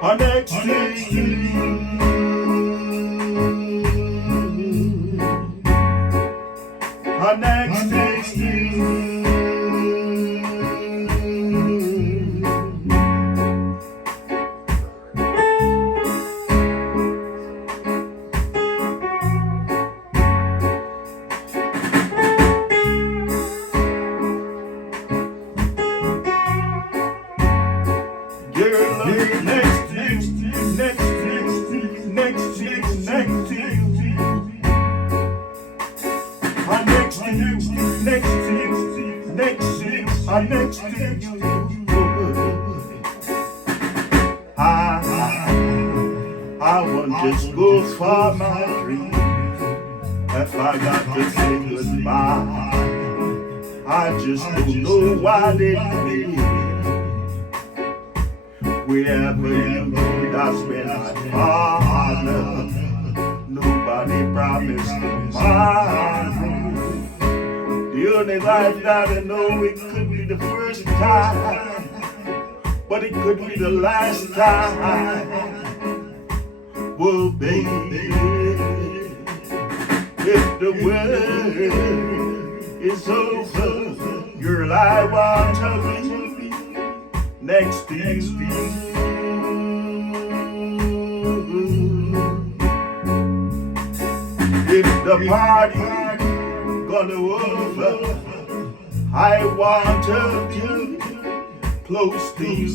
Her next to you. Her next to you. Girl, next to you, next to you, next to you, next to you. I'm next to you, next to you, next to you, I'm next to you. I want just go for my dream. If I got to say goodbye, I just don't know what it means. Wherever you go, that's when I follow. Nobody promised tomorrow. The only life that I know, it could be the first time, but it could be the last time. Well, baby, if the world is over, girl, I want to be next to you. If the party gonna over, I want to be close to you.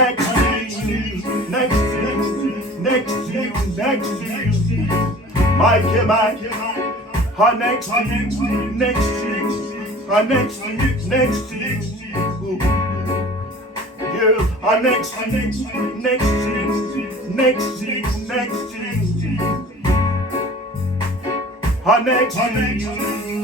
Next to you, next to you, next to you, next to you. Mikey, next to you, next to you, next to you, next to you. Girl, next to you, next to you, next to you, next to you. Next to you. Next to you.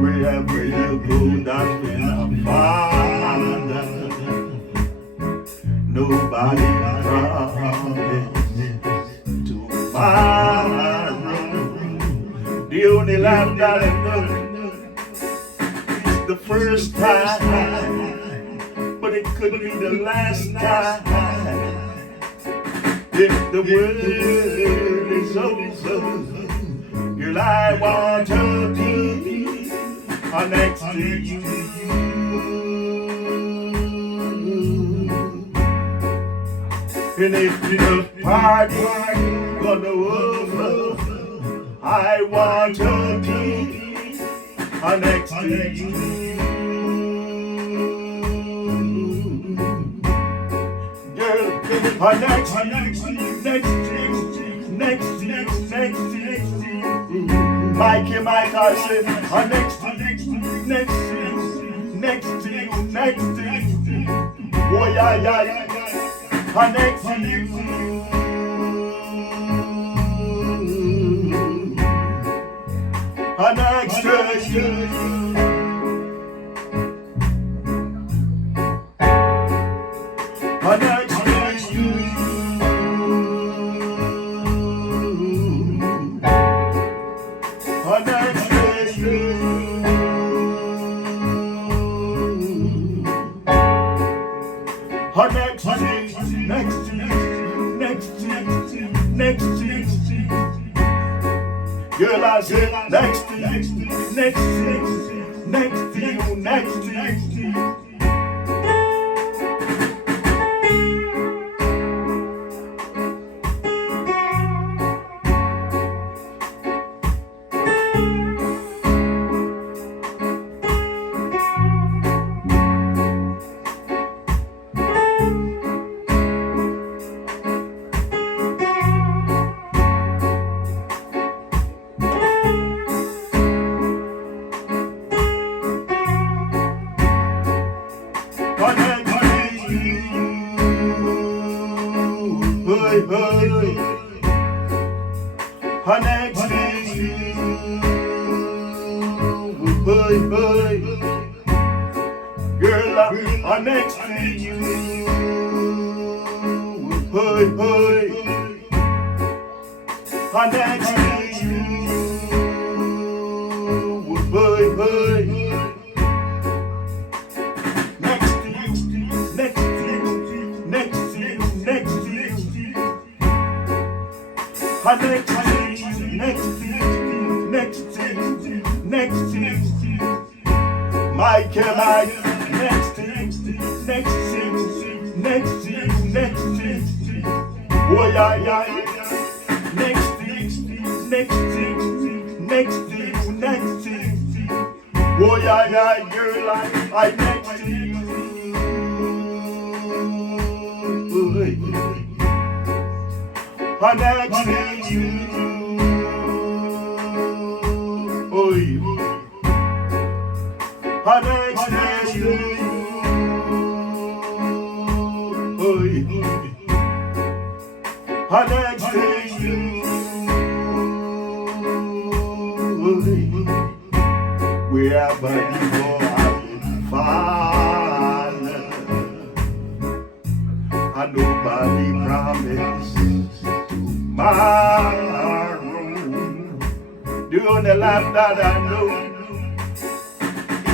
Wherever you go, that's when I'm found. Nobody promised tomorrow. The only life that I know is the first time, but it could be the last time. If the world is over, girl, I want to be next to you. And if the party gonna over, I want to be next to you. Girl, next to you, next to you, next to you, next to you. Mikey, I say, next to you, next to you, next to you, next to you. Oh yeah, yeah, yeah. Next to you. Next to you. Next to you. Next to you, next to you, next to you, next to you. Girl, I said next to you, next to you, next to you, next to you. Hey, hey, girl, I'm next to you. Hey, hey, I'm next to you. Hey, hey, next to you, next to you, next to you, next to you. I'm next to you, next to you, next to you, next to you. Michael, next to you, next to you, next to you, next to you. Oh yeah, yeah, next to you, next to you, next to you, next to you. Oh yeah, yeah, girl, I next to you. I'm next to you. I'm next to you. I'm next to you. Wherever you go, I will follow. And nobody promised my room. The only life that I know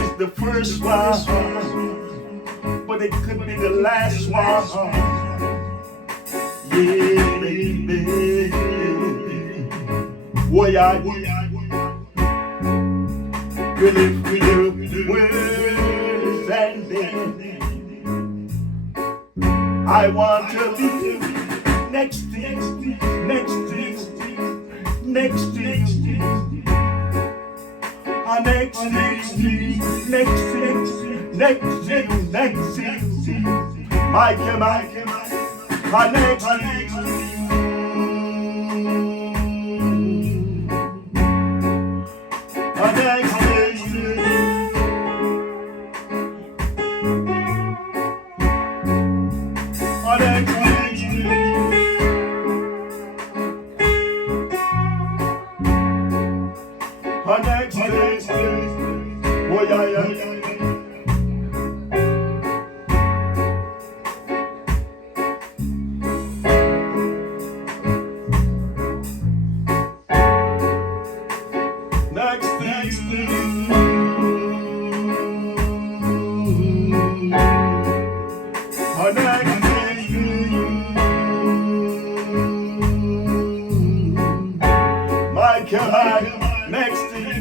is the first one, but it could be the last one. Yeah, baby. Oh yeah, girl, if we were standing, I want to be next to you, next to you, next to you. Next to you, next to you, next to you, next to you. Michael, next to you. Next to you. Next to you. Next to you. Oh yeah, yeah, yeah. Next to you. Next to you. Michael, next to you.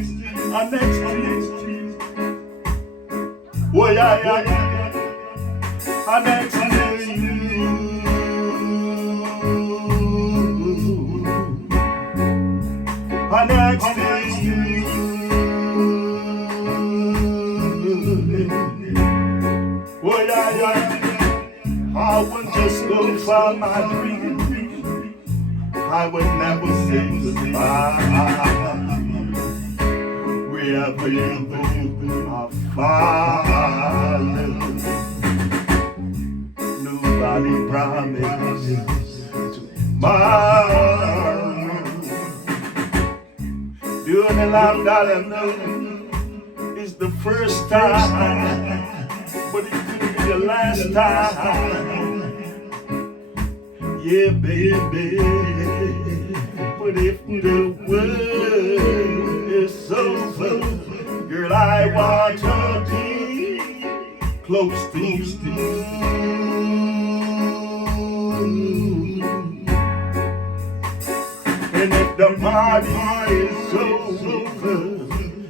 Next to you. Oh yeah, yeah, yeah. Next to you. Next to you. Oh yeah, yeah. I would just go for my dream. I would never say goodbye. Wherever you go, I'll follow. Nobody promised tomorrow. The only life that I know is the first time, but it could be the last time. Yeah, baby. But if the world is over, girl, I want to be close to you. And if the party is over,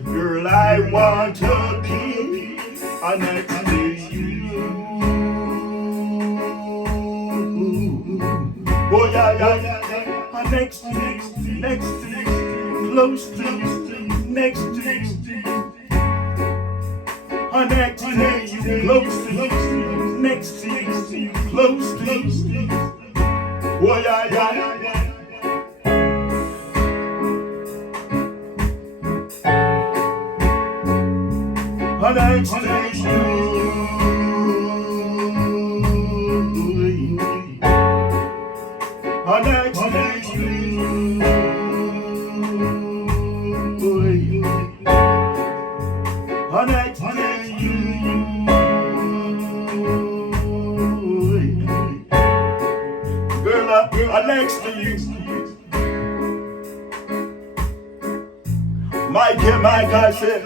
girl, I want to be next to you. Oh yeah, yeah, yeah. Next to you, next to you, close to you, next to you. Next to you, close to you, next to you, close to you. Oh yeah, yeah, yeah. Next to you. Next to you. next to you. Girl, I'm next to you. Mike, I said,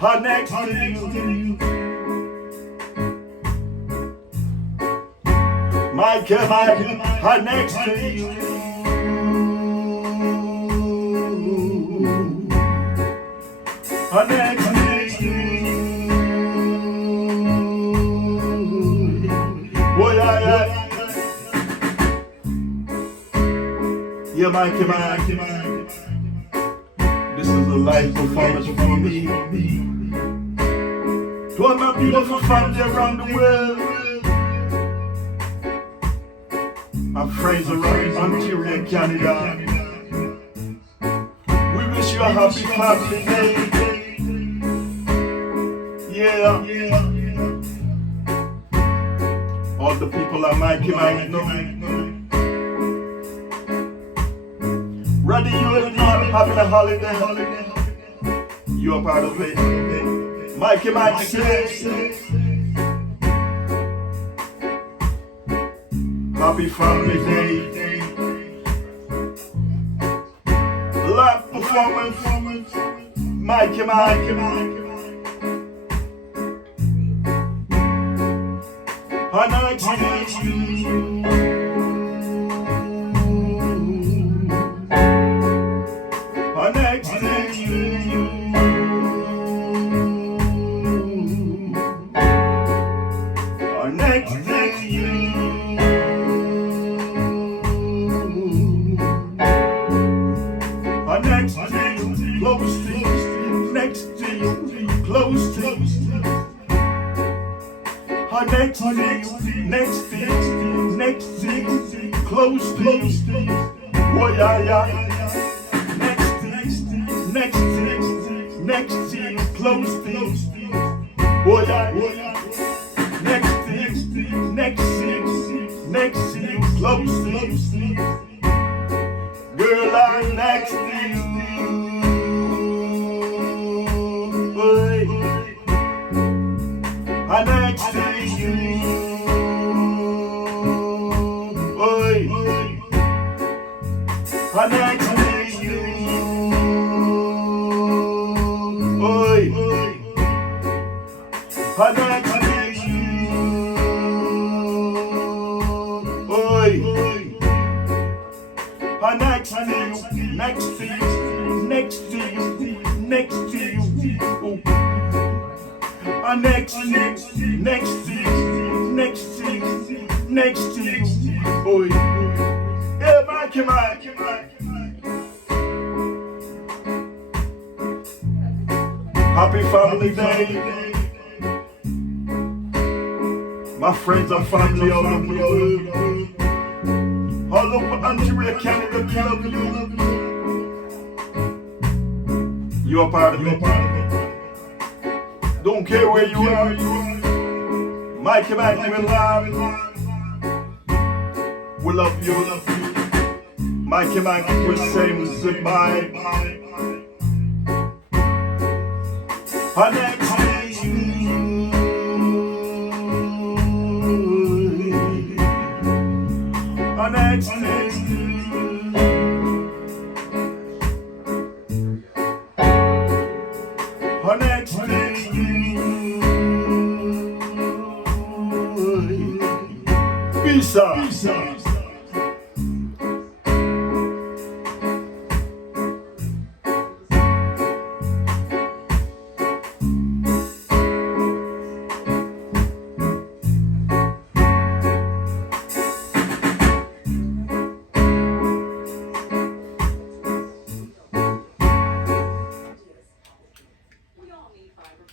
I'm next to you. Mike, I'm next to you. I'm next to you. Oh, yeah. Yeah, Mike. This is a live performance for me. To all my beautiful family around the world. My friends around Ontario, Canada. We wish you a happy family day. Yeah. All the people that might know. Rather you are not having a holiday. You are part of it. Mikey says, happy family day. Live performance. Mikey. I'm next to you. I'm next to you. I'm next to you. I'm next to you. Close to you. Next to you. Close to you. Next to you, next to you, next to you, close to you. Oh yeah. Next to you, next to you, next to you, close to you. Oh yeah. Next to you, next to you, next to you, close to you. Girl, I'm next to you. I'm next to you. I'm next to you. I'm next to you. I'm next to you. Next to you. Next to you. Next to you. I'm next to you, next to you, next to you, next to you. Oh, yeah, Mikey. Happy family day. My friends and family all over the world. All over Ontario, Canada, we love you. You're part of it. Don't care where you are. Mikey, we love you. We love you. Mikey, we're saying goodbye. I'm next to you. I'm next to you. I'm next to you.